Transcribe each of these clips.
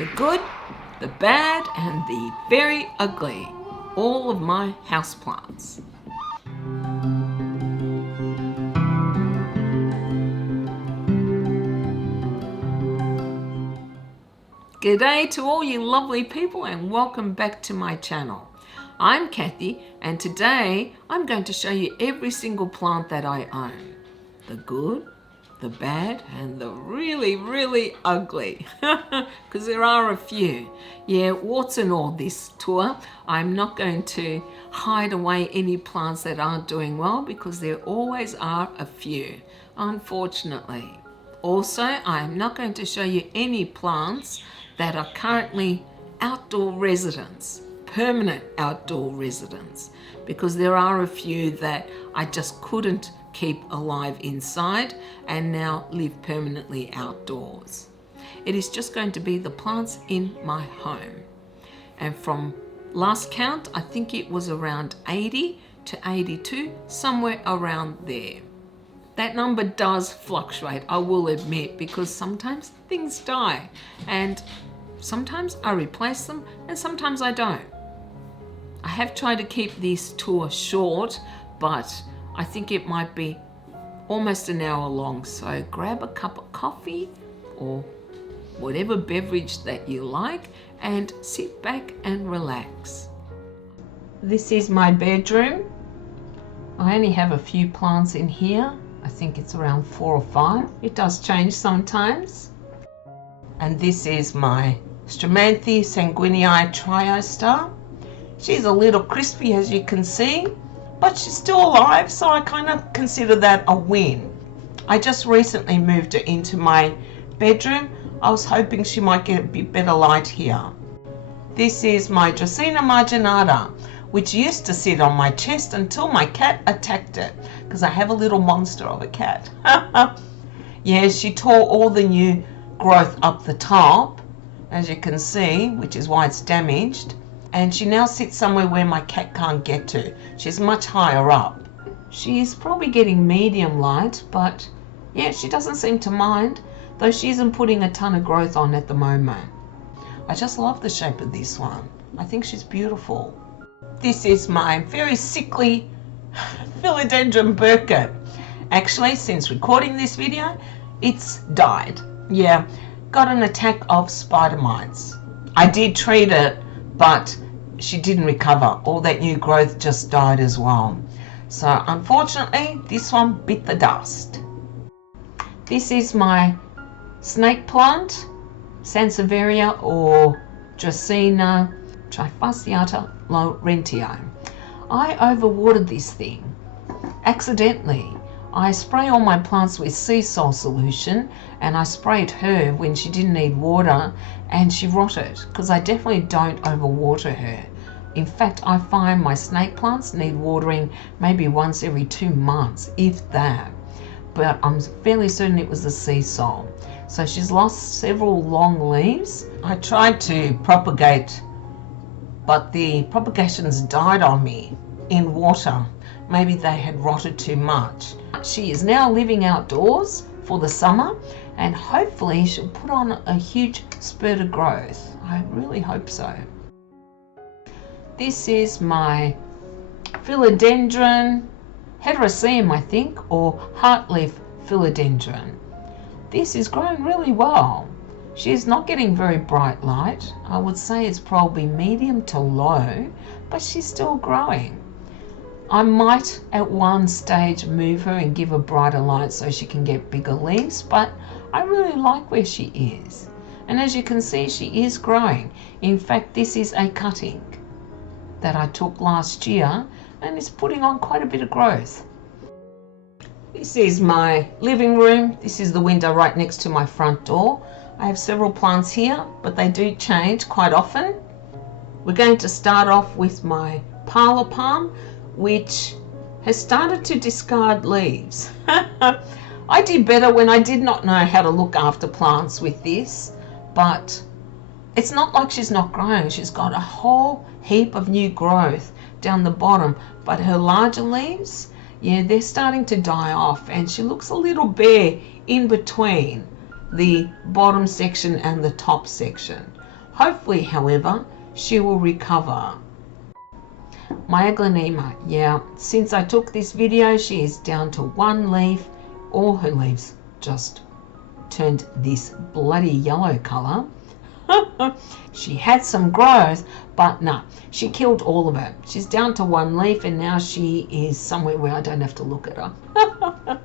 the good, the bad, and the very ugly. All of my houseplants. G'day to all you lovely people and welcome back to my channel. I'm Kathy and today I'm going to show you every single plant that I own. The good, the bad and the really ugly because there are a few. Yeah, warts and all this tour. I'm not going to hide away any plants that aren't doing well because there always are a few, unfortunately. Also, I'm not going to show you any plants that are currently outdoor residents, permanent outdoor residents, because there are a few that I just couldn't keep alive inside and now live permanently outdoors. It is just going to be the plants in my home. And from last count, I think it was around 80 to 82, somewhere around there. That number does fluctuate, I will admit, because sometimes things die and sometimes I replace them and sometimes I don't. I have tried to keep this tour short, but I think it might be almost an hour long. So grab a cup of coffee or whatever beverage that you like and sit back and relax. This is my bedroom. I only have a few plants in here. I think it's around 4 or 5. It does change sometimes. And this is my Stromanthe sanguinii triostar. She's a little crispy, as you can see, but she's still alive, so I kind of consider that a win. I just recently moved her into my bedroom. I was hoping she might get a bit better light here. This is my Dracaena marginata, which used to sit on my chest until my cat attacked it, because I have a little monster of a cat. Yeah, she tore all the new growth up the top, as you can see, which is why it's damaged. And she now sits somewhere where my cat can't get to. She's much higher up. She's probably getting medium light, but yeah, she doesn't seem to mind, though she isn't putting a ton of growth on at the moment. I just love the shape of this one. I think she's beautiful. This is my very sickly philodendron burkett. Actually, since recording this video, it's died. Yeah, got an attack of spider mites. I did treat it, but she didn't recover. All that new growth just died as well. So unfortunately, this one bit the dust. This is my snake plant, Sansevieria or Dracaena trifasciata Laurentio. I overwatered this thing accidentally. I spray all my plants with sea salt solution and I sprayed her when she didn't need water and she rotted, because I definitely don't overwater her. In fact, I find my snake plants need watering maybe once every 2 months, if that. But I'm fairly certain it was the sea salt. So she's lost several long leaves. I tried to propagate, but the propagations died on me in water. Maybe they had rotted too much. She is now living outdoors for the summer and hopefully she'll put on a huge spurt of growth. I really hope so. This is my philodendron heteroecium, I think, or heartleaf philodendron. This is growing really well. She is not getting very bright light. I would say it's probably medium to low, but she's still growing. I might at one stage move her and give her brighter light so she can get bigger leaves, but I really like where she is. And as you can see, she is growing. In fact, this is a cutting that I took last year and it's putting on quite a bit of growth. This is my living room. This is the window right next to my front door. I have several plants here, but they do change quite often. We're going to start off with my parlor palm, which has started to discard leaves. I did better when I did not know how to look after plants with this, but it's not like she's not growing. She's got a whole heap of new growth down the bottom, but her larger leaves, yeah, they're starting to die off and she looks a little bare in between the bottom section and the top section. Hopefully, however, she will recover. My aglaonema, yeah, since I took this video, she is down to one leaf. All her leaves just turned this bloody yellow colour. She had some growth, but no, she killed all of it. She's down to one leaf, and now she is somewhere where I don't have to look at her.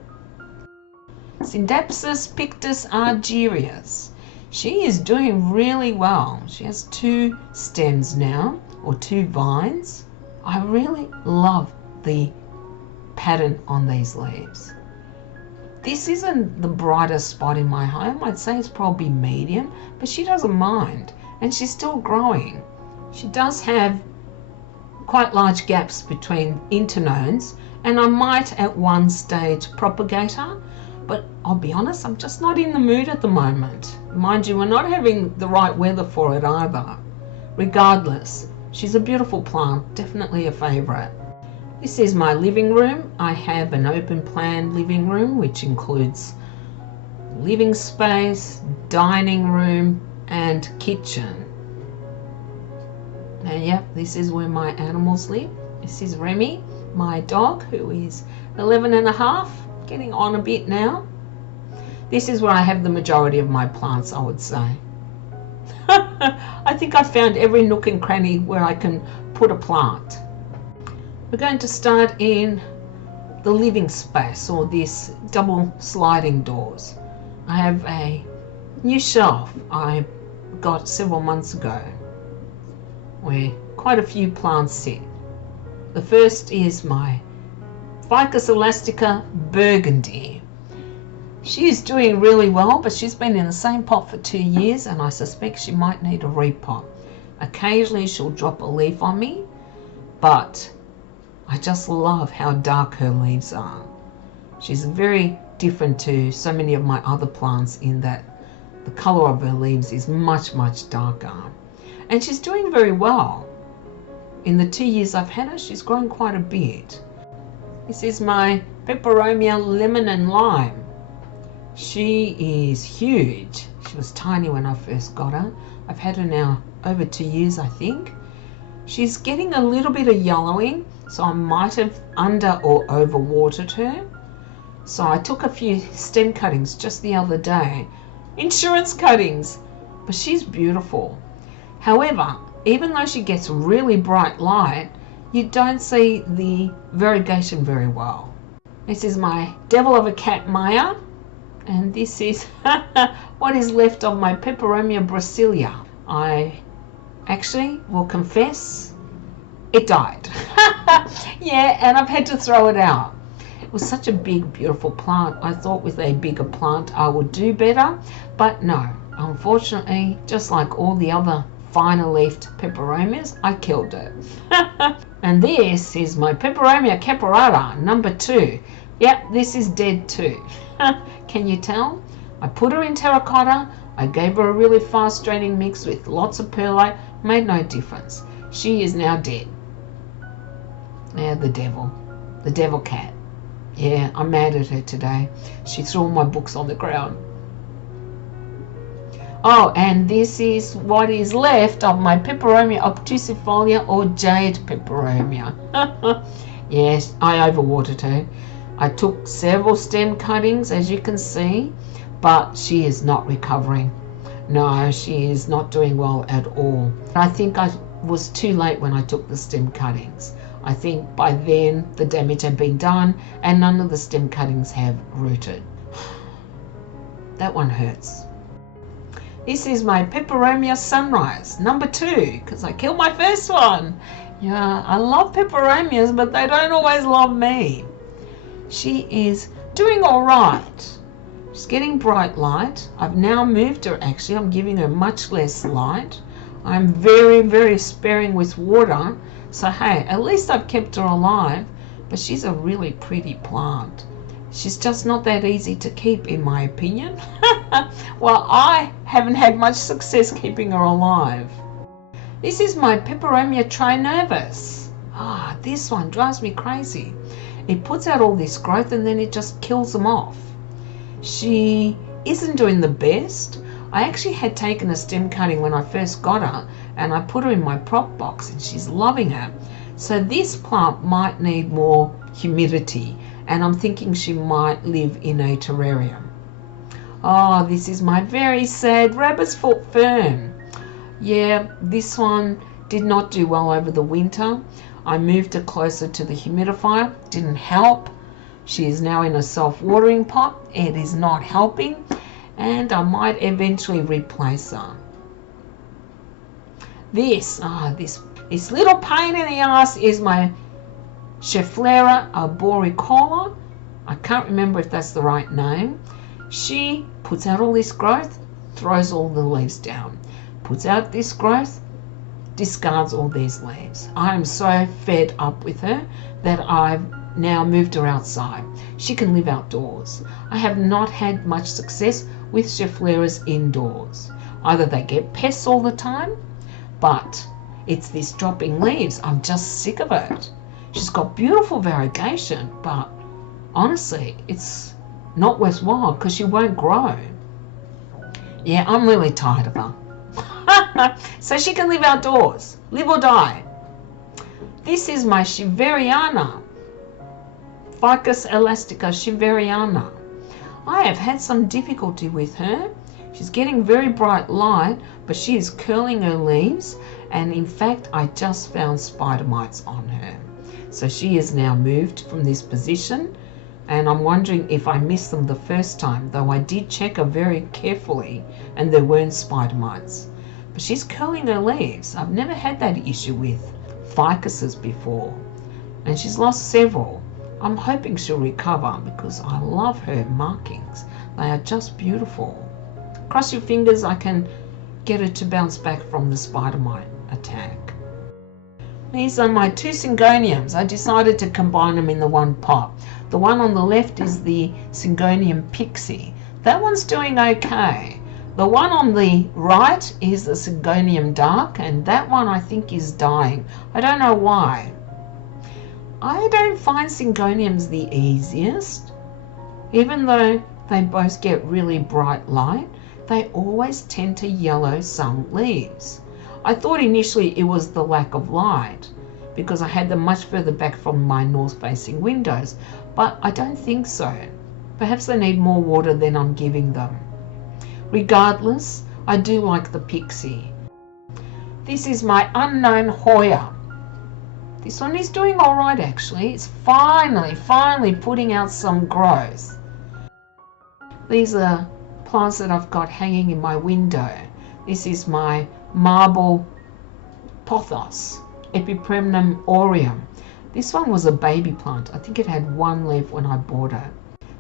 Syngoniums pictus argyrius. She is doing really well. She has 2 stems now, or 2 vines. I really love the pattern on these leaves. This isn't the brightest spot in my home. I'd say it's probably medium, but she doesn't mind, and she's still growing. She does have quite large gaps between internodes, and I might at one stage propagate her, but I'll be honest, I'm just not in the mood at the moment. Mind you, we're not having the right weather for it either. Regardless, she's a beautiful plant, definitely a favourite. This is my living room. I have an open plan living room, which includes living space, dining room, and kitchen. And yeah, this is where my animals live. This is Remy, my dog, who is 11 and a half, getting on a bit now. This is where I have the majority of my plants, I would say. I think I found every nook and cranny where I can put a plant. We're going to start in the living space, or this double sliding doors. I have a new shelf I got several months ago where quite a few plants sit. The first is my Ficus elastica burgundy. She is doing really well, but she's been in the same pot for 2 years, and I suspect she might need a repot. Occasionally she'll drop a leaf on me, but I just love how dark her leaves are. She's very different to so many of my other plants in that the colour of her leaves is much, much darker. And she's doing very well. In the 2 years I've had her, she's grown quite a bit. This is my Peperomia lemon and lime. She is huge. She was tiny when I first got her. I've had her now over 2 years, I think. She's getting a little bit of yellowing, so I might have under or over watered her. So I took a few stem cuttings just the other day. Insurance cuttings, but she's beautiful. However, even though she gets really bright light, you don't see the variegation very well. This is my Devil of a Cat Maya, and this is what is left of my Peperomia brasilia. I actually will confess, it died. Yeah, and I've had to throw it out. It was such a big, beautiful plant. I thought with a bigger plant I would do better, but no. Unfortunately, just like all the other finer leafed peperomias, I killed it. And this is my Peperomia caparata number 2. Yep, this is dead too. Can you tell? I put her in terracotta. I gave her a really fast draining mix with lots of perlite. Made no difference. She is now dead. Yeah, the devil cat. Yeah, I'm mad at her today. She threw all my books on the ground. Oh, and this is what is left of my Peperomia obtusifolia, or jade peperomia. Yes, I overwatered her. I took several stem cuttings, as you can see, but she is not recovering. No, she is not doing well at all. I think I was too late when I took the stem cuttings. I think by then the damage had been done and none of the stem cuttings have rooted. That one hurts. This is my Peperomia sunrise number 2, because I killed my first one. Yeah, I love peperomias, but they don't always love me. She is doing all right. She's getting bright light. I've now moved her, actually. I'm giving her much less light. I'm very, very sparing with water. So hey, at least I've kept her alive, but she's a really pretty plant. She's just not that easy to keep, in my opinion. Well, I haven't had much success keeping her alive. This is my Peperomia trinervis. This one drives me crazy. It puts out all this growth and then it just kills them off. She isn't doing the best. I actually had taken a stem cutting when I first got her and I put her in my prop box and she's loving her. So this plant might need more humidity and I'm thinking she might live in a terrarium. Oh, this is my very sad rabbit's foot fern. Yeah, this one did not do well over the winter. I moved her closer to the humidifier, didn't help. She is now in a self-watering pot. It is not helping and I might eventually replace her. This little pain in the ass is my Schefflera arboricola. I can't remember if that's the right name. She puts out all this growth, throws all the leaves down. Puts out this growth, discards all these leaves. I am so fed up with her that I've now moved her outside. She can live outdoors. I have not had much success with Scheffleras indoors. Either they get pests all the time, but it's this dropping leaves. I'm just sick of it. She's got beautiful variegation, but honestly, it's not worthwhile because she won't grow. Yeah, I'm really tired of her. So she can live outdoors, live or die. This is my Shiveriana, Ficus elastica Shiveriana. I have had some difficulty with her. She's getting very bright light, but she is curling her leaves, and in fact I just found spider mites on her. So she is now moved from this position, and I'm wondering if I missed them the first time, though I did check her very carefully and there weren't spider mites. But she's curling her leaves. I've never had that issue with ficuses before, and she's lost several. I'm hoping she'll recover because I love her markings. They are just beautiful. Cross your fingers I can get her to bounce back from the spider mite attack. These are my two Syngoniums. I decided to combine them in the one pot. The one on the left is the Syngonium pixie. That one's doing okay. The one on the right is the Syngonium dark, and that one I think is dying. I don't know why. I don't find Syngoniums the easiest. Even though they both get really bright light, they always tend to yellow some leaves. I thought initially it was the lack of light because I had them much further back from my north-facing windows, but I don't think so. Perhaps they need more water than I'm giving them. Regardless, I do like the pixie. This is my unknown Hoya. This one is doing all right actually. It's finally putting out some growth. These are plants that I've got hanging in my window. This is my marble pothos, Peperomia aureum. This one was a baby plant. I think it had one leaf when I bought it.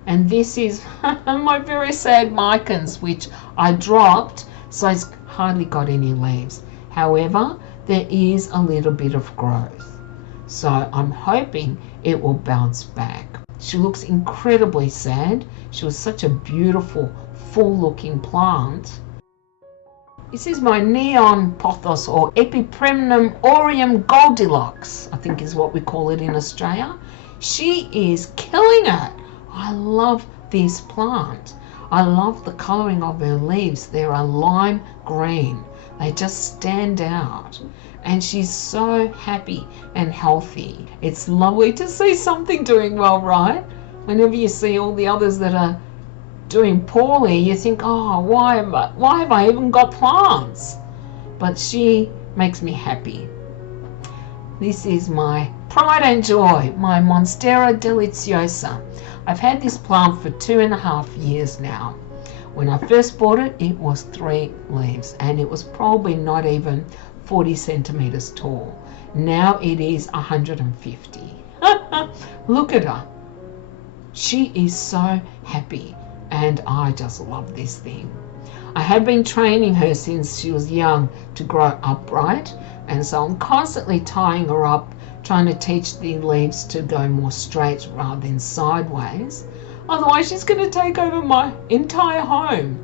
And this is my very sad micans, which I dropped, so it's hardly got any leaves. However, there is a little bit of growth, so I'm hoping it will bounce back. She looks incredibly sad. She was such a beautiful, full-looking plant. This is my neon pothos, or Peperomia aureum Goldilocks, I think is what we call it in Australia. She is killing it. I love this plant. I love the colouring of her leaves. They're a lime green. They just stand out. And she's so happy and healthy. It's lovely to see something doing well, right? Whenever you see all the others that are doing poorly, you think, oh, why have I even got plants? But she makes me happy. This is my pride and joy, my Monstera deliciosa. I've had this plant for 2.5 years now. When I first bought it, it was 3 leaves and it was probably not even 40 centimeters tall. Now it is 150. Look at her. She is so happy and I just love this thing. I have been training her since she was young to grow upright, and so I'm constantly tying her up, trying to teach the leaves to go more straight rather than sideways. Otherwise she's going to take over my entire home.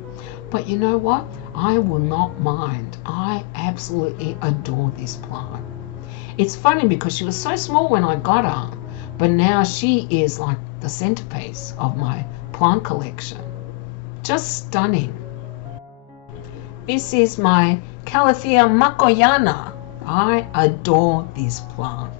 But you know what? I will not mind. I absolutely adore this plant. It's funny because she was so small when I got her, but now she is like the centerpiece of my plant collection. Just stunning. This is my calathea makoyana. I adore this plant.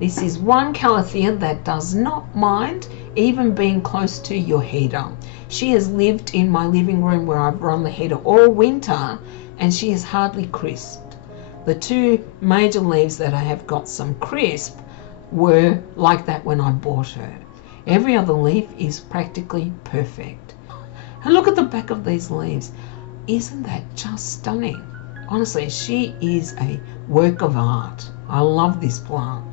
This is one calathea that does not mind even being close to your heater. She has lived in my living room where I've run the heater all winter, and she is hardly crisped. The two major leaves that I have got some crisp were like that when I bought her. Every other leaf is practically perfect. And look at the back of these leaves. Isn't that just stunning? Honestly, she is a work of art. I love this plant.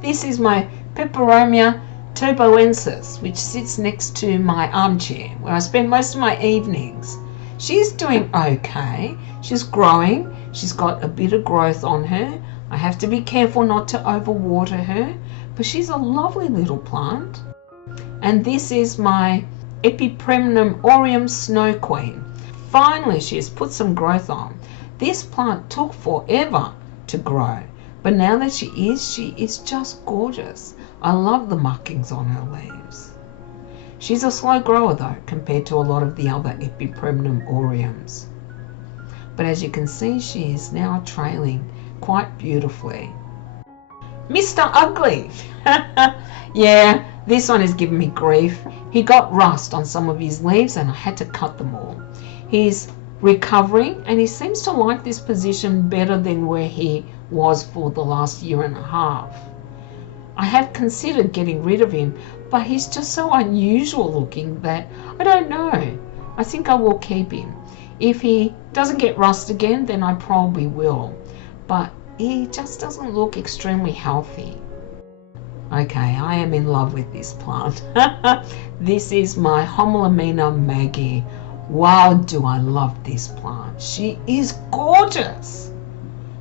This is my Peperomia turboensis, which sits next to my armchair where I spend most of my evenings. She's doing okay. She's growing. She's got a bit of growth on her. I have to be careful not to overwater her, but she's a lovely little plant. And this is my Peperomia snow queen. Finally, she has put some growth on. This plant took forever to grow, but now that she is just gorgeous. I love the markings on her leaves. She's a slow grower though, compared to a lot of the other Peperomia. But as you can see, she is now trailing quite beautifully. Mr. Ugly. Yeah, this one is giving me grief. He got rust on some of his leaves and I had to cut them all. He's recovering and he seems to like this position better than where he was for the last year and a half. I have considered getting rid of him, but he's just so unusual looking that I don't know. I think I will keep him. If he doesn't get rust again, then I probably will. But he just doesn't look extremely healthy. Okay, I am in love with this plant. This is my Homelamina Maggie. Wow, do I love this plant. She is gorgeous.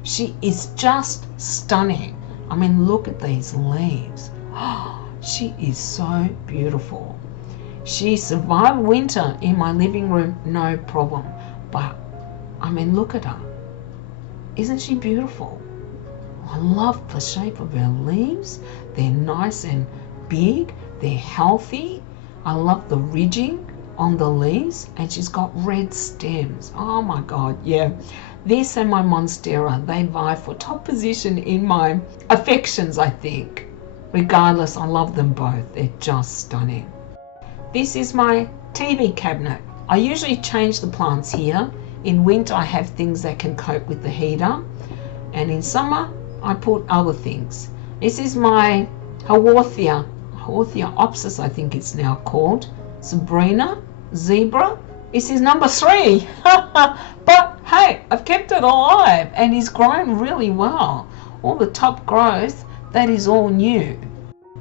She is just stunning. I mean, look at these leaves. She is so beautiful. She survived winter in my living room, no problem. But, I mean, look at her. Isn't she beautiful? I love the shape of her leaves. They're nice and big. They're healthy. I love the ridging on the leaves, and she's got red stems. Oh my God, yeah. This and my Monstera, they vie for top position in my affections, I think. Regardless, I love them both. They're just stunning. This is my TV cabinet. I usually change the plants here. In winter, I have things that can cope with the heater. And in summer, I put other things. This is my Howorthia opsis, I think it's now called. Sabrina, zebra. This is number 3. But hey, I've kept it alive and he's grown really well. All the top growth, that is all new.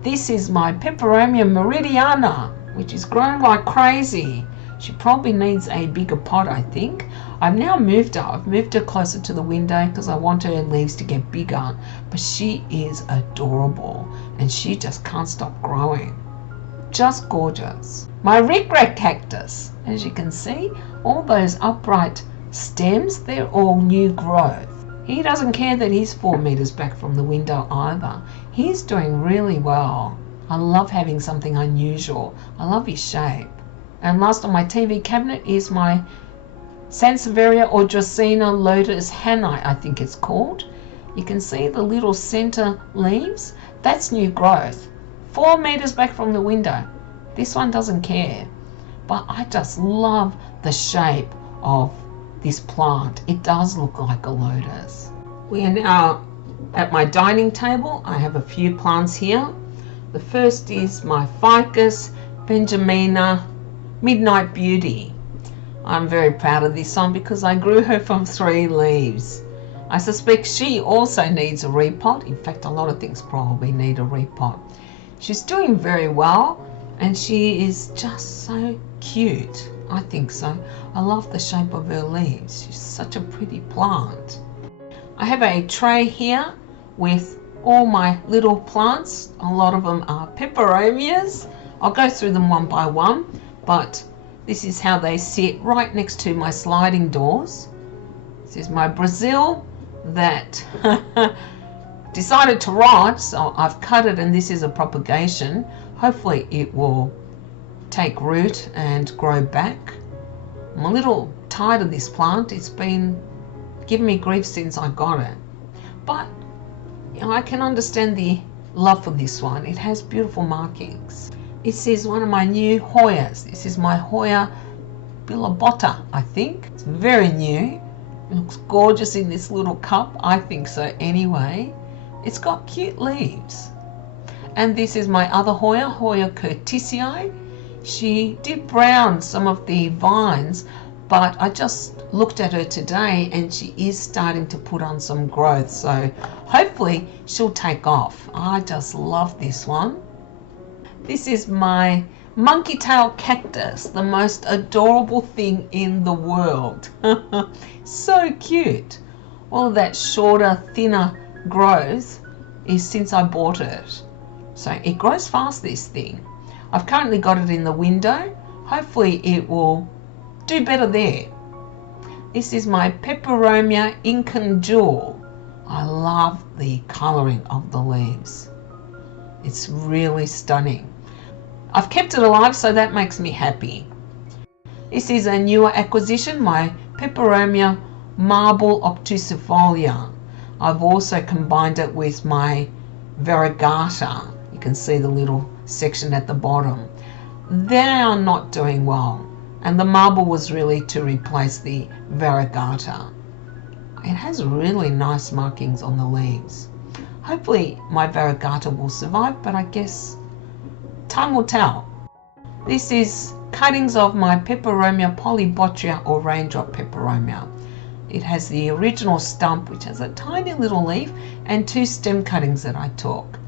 This is my Peperomia meridiana, which is growing like crazy. She probably needs a bigger pot, I think. I've now moved her. I've moved her closer to the window because I want her leaves to get bigger. But she is adorable and she just can't stop growing. Just gorgeous. My rickrack cactus, as you can see, all those upright stems, they're all new growth. He doesn't care that he's 4 meters back from the window either. He's doing really well. I love having something unusual. I love his shape. And last on my TV cabinet is my Sansevieria or Dracaena Lotus Hanai, I think it's called. You can see the little center leaves. That's new growth. 4 meters back from the window. This one doesn't care. But I just love the shape of this plant. It does look like a lotus. We are now at my dining table. I have a few plants here. The first is my Ficus benjamina Midnight Beauty. I'm very proud of this one because I grew her from 3 leaves. I suspect she also needs a repot. In fact, a lot of things probably need a repot. She's doing very well and she is just so cute. I think so. I love the shape of her leaves. She's such a pretty plant. I have a tray here with all my little plants. A lot of them are peperomias. I'll go through them one by one, but this is how they sit right next to my sliding doors. This is my Brazil that decided to rot, so I've cut it, and this is a propagation. Hopefully it will take root and grow back. I'm a little tired of this plant. It's been giving me grief since I got it. But you know, I can understand the love for this one. It has beautiful markings. This is one of my new Hoyas. This is my Hoya Bilobota, I think. It's very new. It looks gorgeous in this little cup. I think so anyway. It's got cute leaves. And this is my other Hoya, Hoya Curtisii. She did brown some of the vines, but I just looked at her today and she is starting to put on some growth. So hopefully she'll take off. I just love this one. This is my monkey tail cactus, the most adorable thing in the world. So cute. All of that shorter, thinner growth is since I bought it. So it grows fast, this thing. I've currently got it in the window. Hopefully it will do better there. This is my Peperomia Incan Jewel. I love the colouring of the leaves. It's really stunning. I've kept it alive, so that makes me happy. This is a newer acquisition, my Peperomia Marble Obtusifolia. I've also combined it with my Variegata. You can see the little section at the bottom. They are not doing well, and the marble was really to replace the Variegata. It has really nice markings on the leaves. Hopefully my Variegata will survive, but I guess time will tell. This is cuttings of my Peperomia Polybotria or raindrop peperomia. It has the original stump, which has a tiny little leaf, and 2 stem cuttings that I took.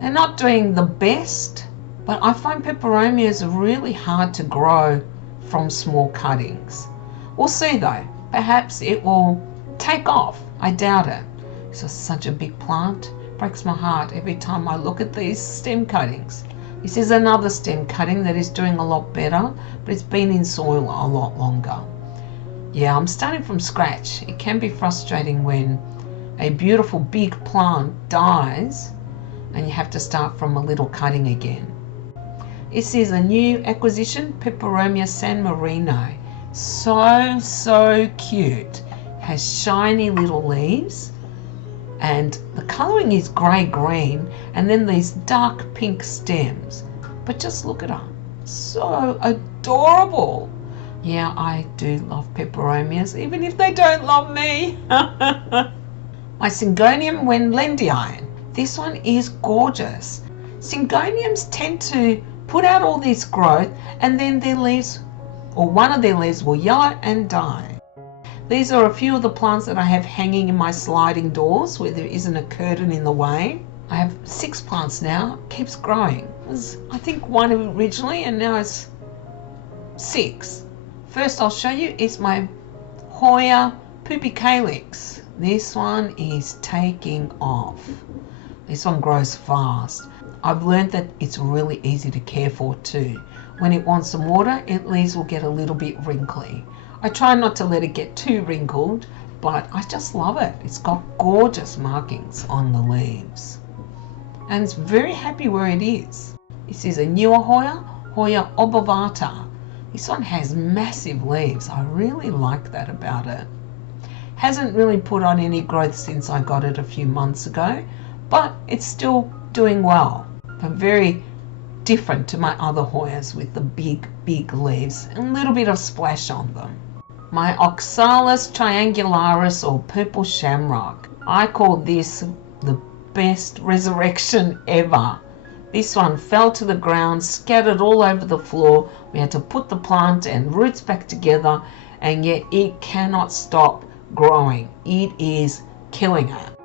They're not doing the best, but I find peperomia is really hard to grow from small cuttings. We'll see though. Perhaps it will take off. I doubt it. It's just such a big plant. Breaks my heart every time I look at these stem cuttings. This is another stem cutting that is doing a lot better, but it's been in soil a lot longer. Yeah, I'm starting from scratch. It can be frustrating when a beautiful big plant dies and you have to start from a little cutting again. This is a new acquisition, Peperomia San Marino. So cute. Has shiny little leaves and the colouring is grey-green and then these dark pink stems. But just look at her. So adorable. Yeah, I do love peperomias, even if they don't love me. My Syngonium Wendlandii. This one is gorgeous. Syngoniums tend to put out all this growth and then their leaves, or one of their leaves, will yellow and die. These are a few of the plants that I have hanging in my sliding doors where there isn't a curtain in the way. I have 6 plants now. It keeps growing. It was, I think, 1 originally and now it's 6. First I'll show you is my Hoya Pupicalix. This one is taking off. This one grows fast. I've learned that it's really easy to care for too. When it wants some water, its leaves will get a little bit wrinkly. I try not to let it get too wrinkled, but I just love it. It's got gorgeous markings on the leaves. And it's very happy where it is. This is a newer Hoya, Hoya obovata. This one has massive leaves. I really like that about it. Hasn't really put on any growth since I got it a few months ago, but it's still doing well. But very different to my other Hoyas with the big leaves and a little bit of splash on them. My Oxalis triangularis or purple shamrock. I call this the best resurrection ever. This one fell to the ground, scattered all over the floor. We had to put the plant and roots back together, and yet it cannot stop growing. It is killing it.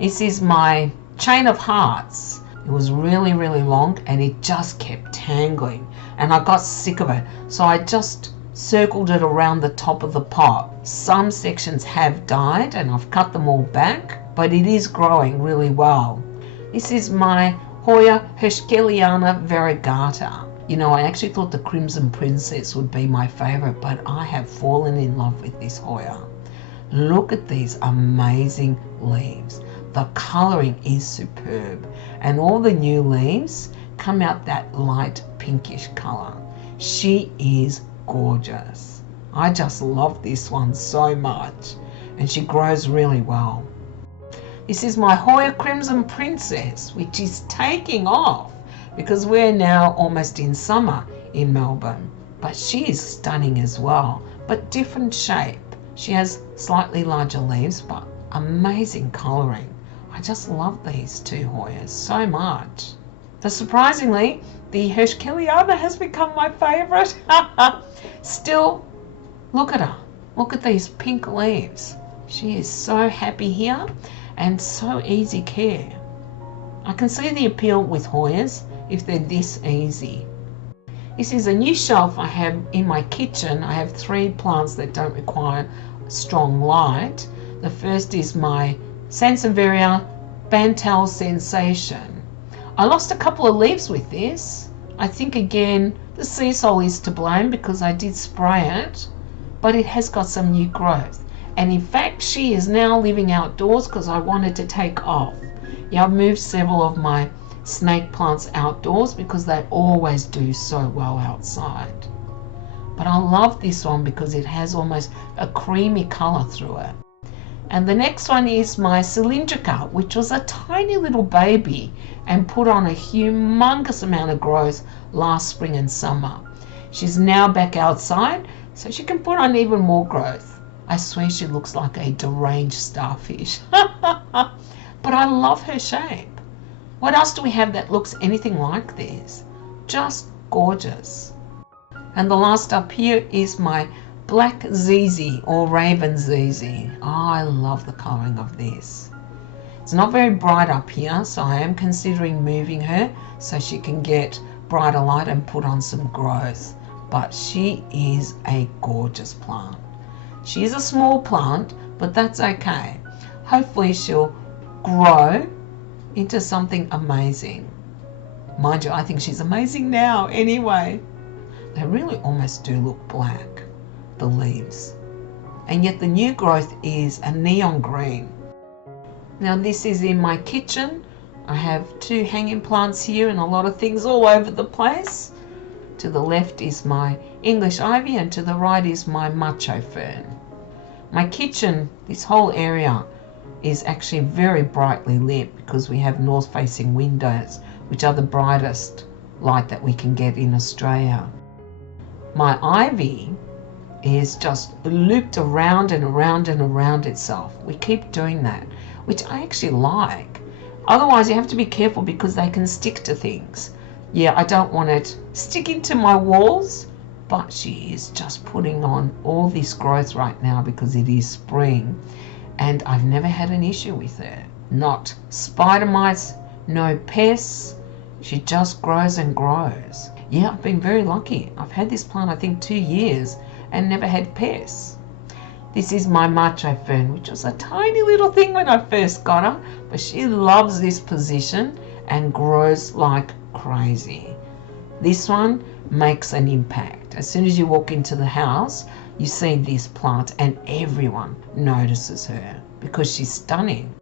This is my chain of hearts. It was really long and it just kept tangling and I got sick of it. So I just circled it around the top of the pot. Some sections have died and I've cut them all back, but it is growing really well. This is my Hoya Herscheliana variegata. You know, I actually thought the Crimson Princess would be my favorite, but I have fallen in love with this Hoya. Look at these amazing leaves. The colouring is superb and all the new leaves come out that light pinkish colour. She is gorgeous. I just love this one so much, and she grows really well. This is my Hoya Crimson Princess, which is taking off because we're now almost in summer in Melbourne. But she is stunning as well, but different shape. She has slightly larger leaves, but amazing colouring. I just love these two Hoyas so much. So surprisingly, the Herscheliana has become my favourite. Still, look at her. Look at these pink leaves. She is so happy here and so easy care. I can see the appeal with Hoyas if they're this easy. This is a new shelf I have in my kitchen. I have 3 plants that don't require strong light. The first is my Sansevieria Bantal Sensation. I lost a couple of leaves with this. I think again the sea salt is to blame because I did spray it, but it has got some new growth. And in fact she is now living outdoors because I wanted to take off. Yeah, I've moved several of my snake plants outdoors because they always do so well outside. But I love this one because it has almost a creamy colour through it. And the next one is my Cylindrica, which was a tiny little baby and put on a humongous amount of growth last spring and summer. She's now back outside, so she can put on even more growth. I swear she looks like a deranged starfish. But I love her shape. What else do we have that looks anything like this? Just gorgeous. And the last up here is my Black ZZ or Raven ZZ. Oh, I love the colouring of this. It's not very bright up here, so I am considering moving her so she can get brighter light and put on some growth. But she is a gorgeous plant. She is a small plant, but that's okay. Hopefully she'll grow into something amazing. Mind you, I think she's amazing now anyway. They really almost do look black, the leaves. And yet the new growth is a neon green. Now this is in my kitchen. I have 2 hanging plants here and a lot of things all over the place. To the left is my English ivy and to the right is my macho fern. My kitchen, this whole area, is actually very brightly lit because we have north facing windows, which are the brightest light that we can get in Australia. My ivy is just looped around and around and around itself. We keep doing that, which I actually like. Otherwise you have to be careful because they can stick to things. Yeah, I don't want it sticking to my walls, but she is just putting on all this growth right now because it is spring and I've never had an issue with her. Not spider mites, no pests. She just grows and grows. Yeah, I've been very lucky. I've had this plant I think 2 years and never had pests. This is my macho fern, which was a tiny little thing when I first got her, but she loves this position and grows like crazy. This one makes an impact. As soon as you walk into the house, you see this plant and everyone notices her because she's stunning.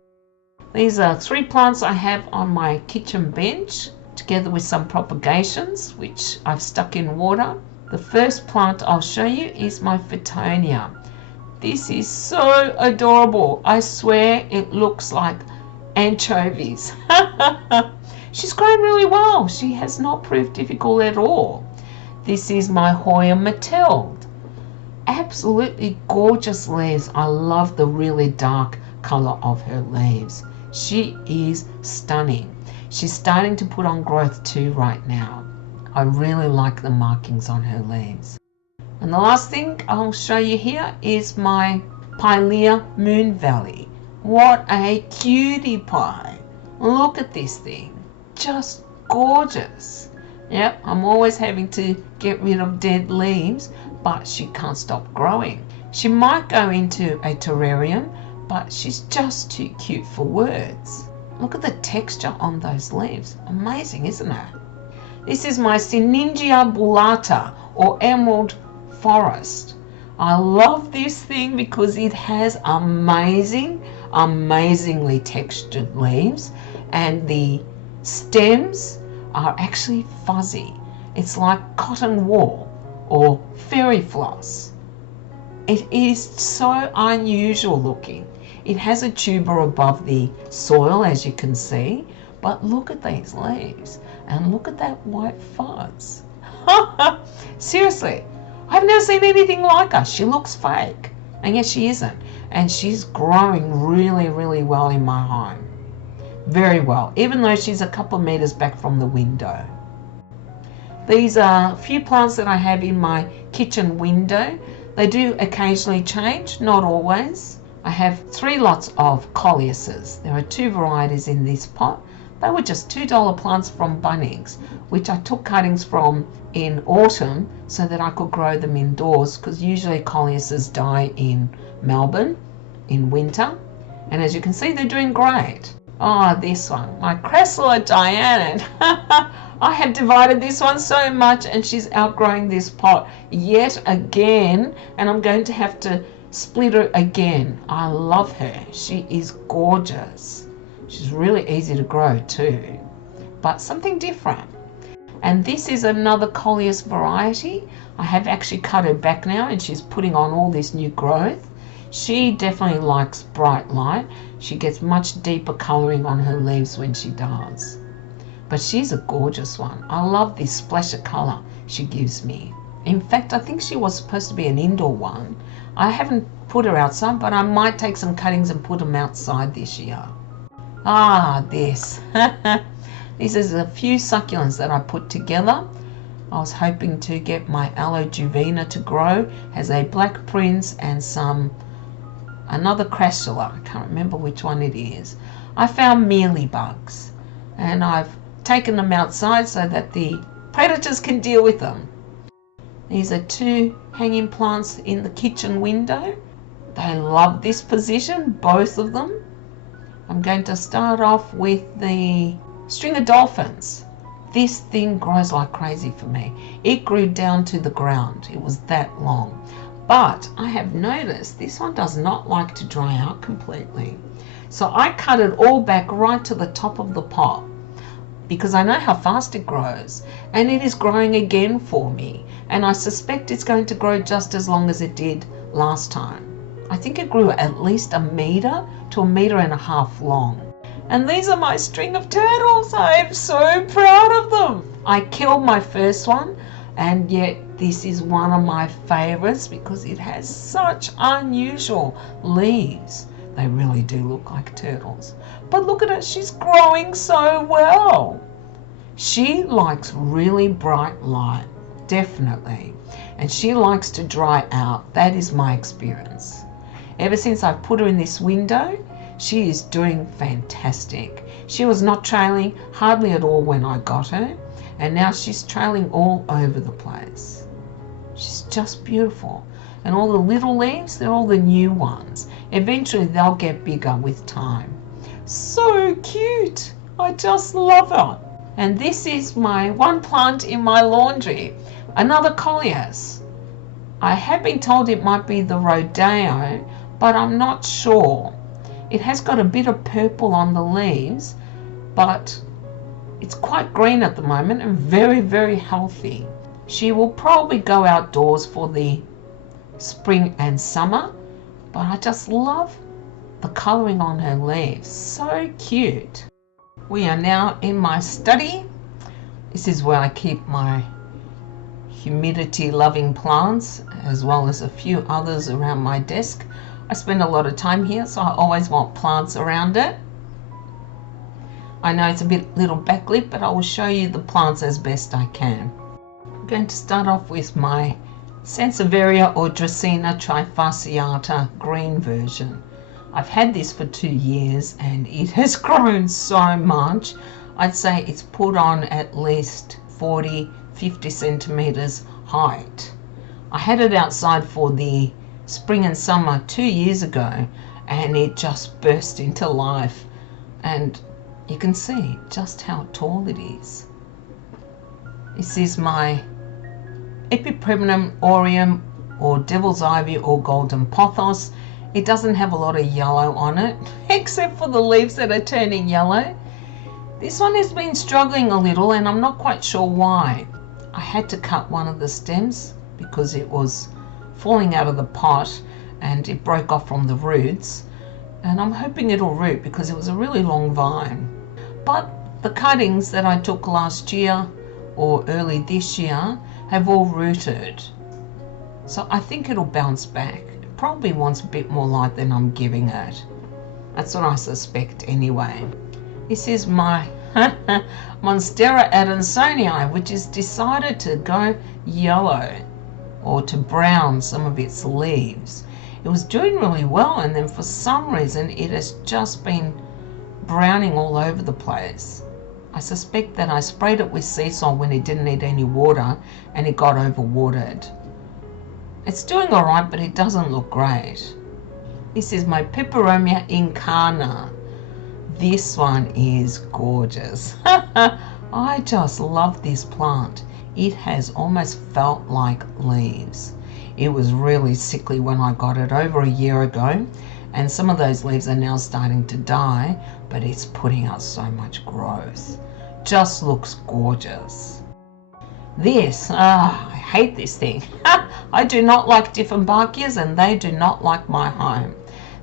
These are 3 plants I have on my kitchen bench, together with some propagations, which I've stuck in water. The first plant I'll show you is my Fittonia. This is so adorable. I swear it looks like anchovies. She's grown really well. She has not proved difficult at all. This is my Hoya Mathilde. Absolutely gorgeous leaves. I love the really dark colour of her leaves. She is stunning. She's starting to put on growth too right now. I really like the markings on her leaves. And the last thing I'll show you here is my Pilea Moon Valley. What a cutie pie. Look at this thing. Just gorgeous. Yep, I'm always having to get rid of dead leaves, but she can't stop growing. She might go into a terrarium, but she's just too cute for words. Look at the texture on those leaves. Amazing, isn't it? This is my Syngoniums bullata, or emerald forest. I love this thing because it has amazingly textured leaves, and the stems are actually fuzzy. It's like cotton wool or fairy floss. It is so unusual looking. It has a tuber above the soil, as you can see, but look at these leaves and look at that white fuzz. Seriously, I've never seen anything like her. She looks fake, and yet she isn't. And she's growing really, really well in my home. Very well, even though she's a couple of meters back from the window. These are a few plants that I have in my kitchen window. They do occasionally change, not always. I have 3 lots of coleuses. There are 2 varieties in this pot. They were just $2 plants from Bunnings, which I took cuttings from in autumn so that I could grow them indoors, because usually coleuses die in Melbourne in winter. And as you can see, they're doing great. Oh, this one, my Crassula Diana. I have divided this one so much and she's outgrowing this pot yet again, and I'm going to have to split her again. I love her. She is gorgeous. She's really easy to grow too, but something different. And this is another coleus variety. I have actually cut her back now and she's putting on all this new growth. She definitely likes bright light. She gets much deeper colouring on her leaves when she does. But she's a gorgeous one. I love this splash of colour she gives me. In fact, I think she was supposed to be an indoor one. I haven't put her outside, but I might take some cuttings and put them outside this year. Ah, this. This is a few succulents that I put together. I was hoping to get my Aloe Juvena to grow. Has a black prince and another Crassula. I can't remember which one it is. I found mealybugs and I've taken them outside so that the predators can deal with them. These are 2 hanging plants in the kitchen window. They love this position, both of them. I'm going to start off with the string of dolphins. This thing grows like crazy for me. It grew down to the ground. It was that long. But I have noticed this one does not like to dry out completely. So I cut it all back right to the top of the pot because I know how fast it grows, and it is growing again for me. And I suspect it's going to grow just as long as it did last time. I think it grew at least 1 meter to 1.5 meters long. And these are my string of turtles. I am so proud of them. I killed my first one, and yet this is one of my favorites because it has such unusual leaves. They really do look like turtles. But look at her, she's growing so well. She likes really bright light, definitely. And she likes to dry out. That is my experience. Ever since I put her in this window, she is doing fantastic. She was not trailing hardly at all when I got her, and now she's trailing all over the place. She's just beautiful. And all the little leaves, they're all the new ones. Eventually they'll get bigger with time. So cute. I just love her. And this is my one plant in my laundry, another coleus. I have been told it might be the Rodeo, but I'm not sure. It has got a bit of purple on the leaves, but it's quite green at the moment and very, very healthy. She will probably go outdoors for the spring and summer, but I just love the colouring on her leaves. So cute. We are now in my study. This is where I keep my humidity loving plants, as well as a few others around my desk. I spend a lot of time here, so I always want plants around it. I know it's a little backlit, but I will show you the plants as best I can. I'm going to start off with my Sansevieria or Dracaena trifasciata green version. I've had this for 2 years and it has grown so much. I'd say it's put on at least 40-50 centimeters height. I had it outside for the spring and summer 2 years ago and it just burst into life, and you can see just how tall it is. This is my Peperomia aureum or devil's ivy or golden pothos. It doesn't have a lot of yellow on it except for the leaves that are turning yellow. This one has been struggling a little and I'm not quite sure why. I had to cut one of the stems because it was falling out of the pot, and it broke off from the roots, and I'm hoping it'll root because it was a really long vine. But the cuttings that I took last year or early this year have all rooted, so I think it'll bounce back. It probably wants a bit more light than I'm giving it. That's what I suspect anyway. This is my Monstera adansonii, which has decided to go yellow or to brown some of its leaves. It was doing really well, and then for some reason it has just been browning all over the place. I suspect that I sprayed it with sea salt when it didn't need any water and it got overwatered. It's doing all right, but it doesn't look great. This is my Peperomia incana. This one is gorgeous. I just love this plant. It has almost felt like leaves. It was really sickly when I got it over a year ago, and some of those leaves are now starting to die, but it's putting out so much growth. Just looks gorgeous. This, I hate this thing. I do not like Dieffenbachias, and they do not like my home.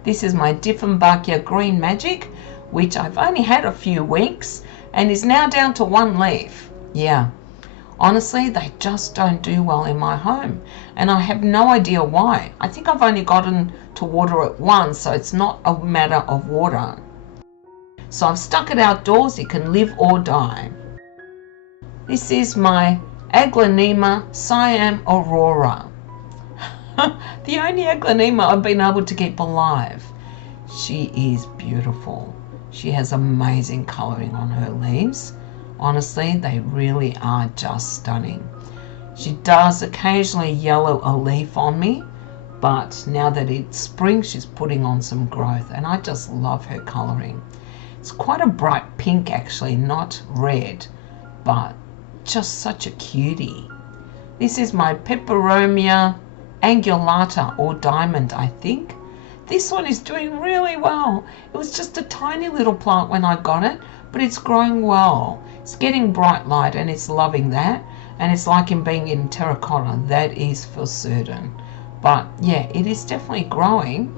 This is my Dieffenbachia Green Magic, which I've only had a few weeks and is now down to one leaf. Yeah, honestly, they just don't do well in my home, and I have no idea why. I think I've only gotten to water it once, so it's not a matter of water. So I've stuck it outdoors. It can live or die. This is my Aglaonema Siam Aurora. The only Aglaonema I've been able to keep alive. She is beautiful. She has amazing colouring on her leaves. Honestly, they really are just stunning. She does occasionally yellow a leaf on me, but now that it's spring, she's putting on some growth, and I just love her colouring. It's quite a bright pink actually, not red, but just such a cutie. This is my Peperomia angulata, or diamond, I think. This one is doing really well. It was just a tiny little plant when I got it, but it's growing well. It's getting bright light and it's loving that, and it's liking being in terracotta, that is for certain. But yeah, it is definitely growing,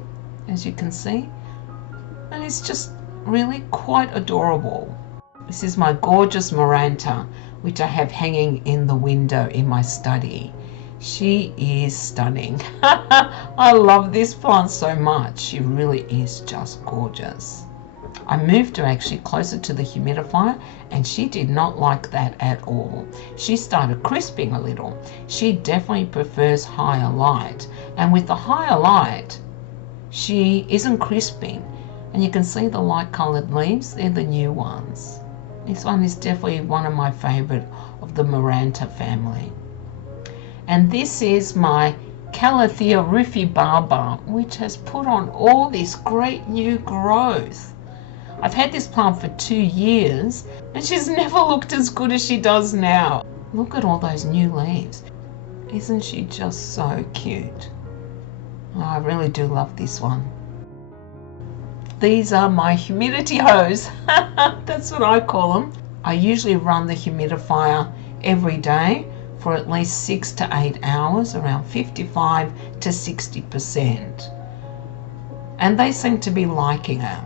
as you can see, and it's just really quite adorable. This is my gorgeous Maranta, which I have hanging in the window in my study. She is stunning. I love this plant so much. She really is just gorgeous. I moved her actually closer to the humidifier, and she did not like that at all. She started crisping a little. She definitely prefers higher light, and with the higher light she isn't crisping, and you can see the light colored leaves. They're the new ones. This one is definitely one of my favorite of the Maranta family. And this is my Calathea rufibaba, which has put on all this great new growth. I've had this plant for 2 years and she's never looked as good as she does now. Look at all those new leaves. Isn't she just so cute? Oh, I really do love this one. These are my humidity hose. That's what I call them. I usually run the humidifier every day for at least 6 to 8 hours, around 55 to 60%. And they seem to be liking it.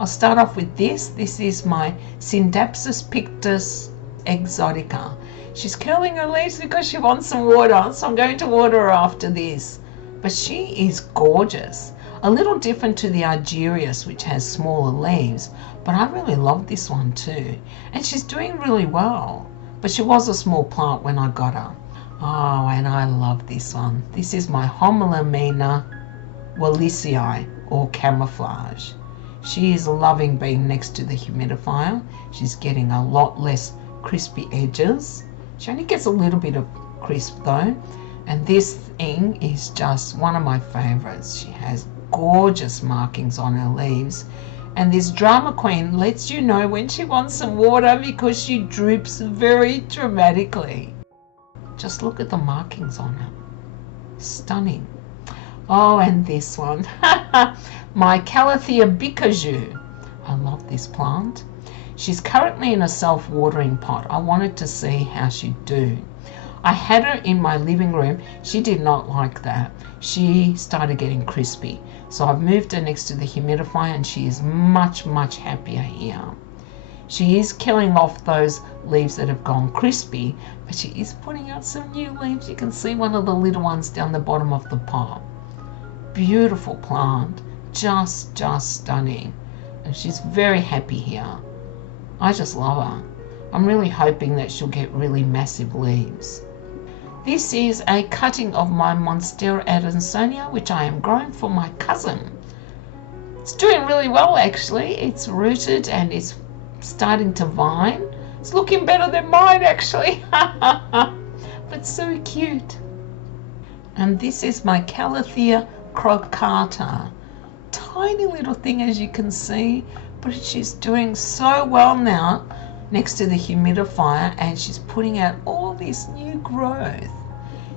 I'll start off with this. This is my Syngoniums pictus exotica. She's curling her leaves because she wants some water, so I'm going to water her after this. But she is gorgeous. A little different to the Argyrius, which has smaller leaves, but I really love this one too. And she's doing really well, but she was a small plant when I got her. Oh, and I love this one. This is my Homelimena Wallisii, or camouflage. She is loving being next to the humidifier. She's getting a lot less crispy edges. She only gets a little bit of crisp though. And this thing is just one of my favorites. She has gorgeous markings on her leaves, and this drama queen lets you know when she wants some water because she droops very dramatically. Just look at the markings on her. Stunning. Oh, and this one. My Calathea bicaju. I love this plant. She's currently in a self-watering pot. I wanted to see how she'd do. I had her in my living room. She did not like that. She started getting crispy. So I've moved her next to the humidifier and she is much, much happier here. She is killing off those leaves that have gone crispy, but she is putting out some new leaves. You can see one of the little ones down the bottom of the pot. Beautiful plant, just stunning. And she's very happy here. I just love her. I'm really hoping that she'll get really massive leaves. This is a cutting of my Monstera Adansonia, which I am growing for my cousin. It's doing really well actually. It's rooted and it's starting to vine. It's looking better than mine actually. But so cute. And this is my Calathea crocata. Tiny little thing as you can see, but she's doing so well now next to the humidifier and she's putting out all this new growth.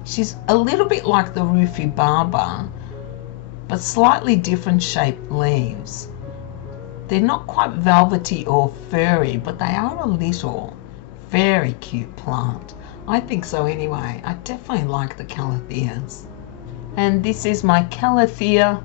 She's a little bit like the rhubarba, but slightly different shaped leaves. They're not quite velvety or furry, but they are a little. Very cute plant. I think so anyway. I definitely like the calatheas. And this is my Calathea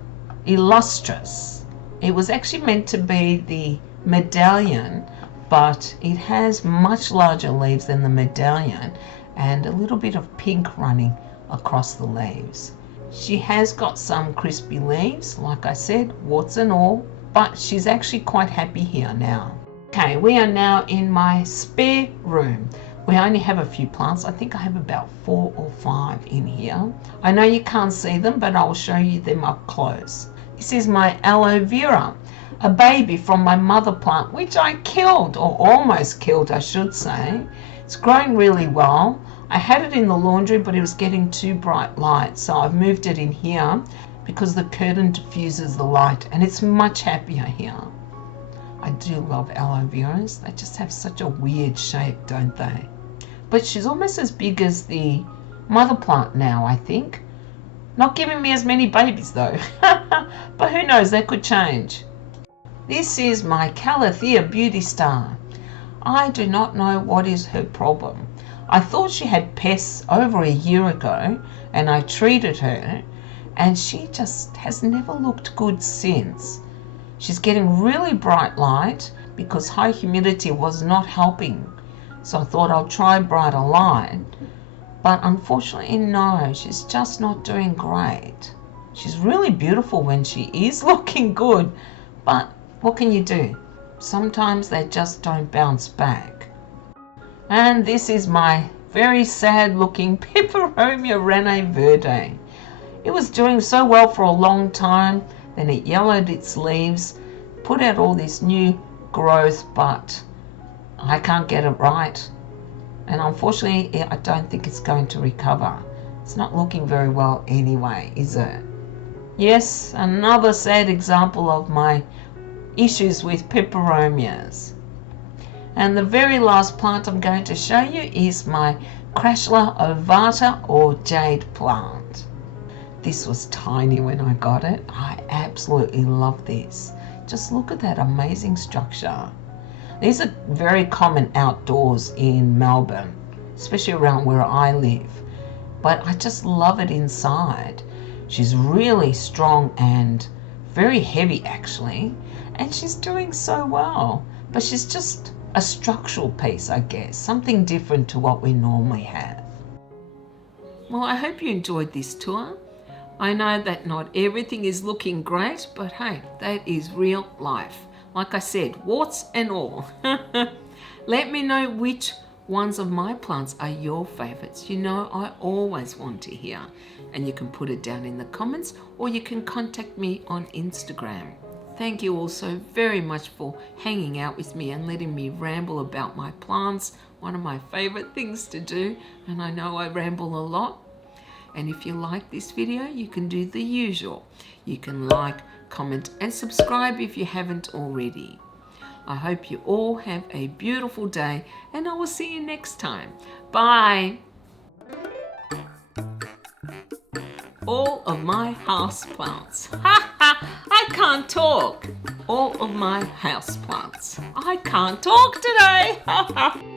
illustris. It was actually meant to be the medallion, but it has much larger leaves than the medallion and a little bit of pink running across the leaves. She has got some crispy leaves, like I said, warts and all, but she's actually quite happy here now. Okay, we are now in my spare room. We only have a few plants. I think I have about 4 or 5 in here. I know you can't see them, but I will show you them up close. This is my aloe vera, a baby from my mother plant, which I killed, or almost killed, I should say. It's growing really well. I had it in the laundry, but it was getting too bright light, so I've moved it in here because the curtain diffuses the light, and it's much happier here. I do love aloe veras. They just have such a weird shape, don't they? But she's almost as big as the mother plant now, I think. Not giving me as many babies though. But who knows, that could change. This is my Calathea Beauty Star. I do not know what is her problem. I thought she had pests over a year ago and I treated her and she just has never looked good since. She's getting really bright light because high humidity was not helping. So I thought I'll try brighter light, but unfortunately no, she's just not doing great. She's really beautiful when she is looking good, but what can you do? Sometimes they just don't bounce back. And this is my very sad looking Peperomia Rene Verde. It was doing so well for a long time, then it yellowed its leaves, put out all this new growth, but I can't get it right. And unfortunately, I don't think it's going to recover. It's not looking very well anyway, is it? Yes, another sad example of my issues with peperomias. And the very last plant I'm going to show you is my Crashla ovata or jade plant. This was tiny when I got it. I absolutely love this. Just look at that amazing structure. These are very common outdoors in Melbourne, especially around where I live. But I just love it inside. She's really strong and very heavy actually. And she's doing so well. But she's just a structural piece, I guess. Something different to what we normally have. Well, I hope you enjoyed this tour. I know that not everything is looking great, but hey, that is real life. Like I said, warts and all. Let me know which ones of my plants are your favorites. You know, I always want to hear. And you can put it down in the comments or you can contact me on Instagram. Thank you all so very much for hanging out with me and letting me ramble about my plants. One of my favorite things to do. And I know I ramble a lot. And if you like this video, you can do the usual. You can like, comment and subscribe if you haven't already. I hope you all have a beautiful day and I will see you next time. Bye. All of my house plants. I can't talk. All of my house plants. I can't talk today.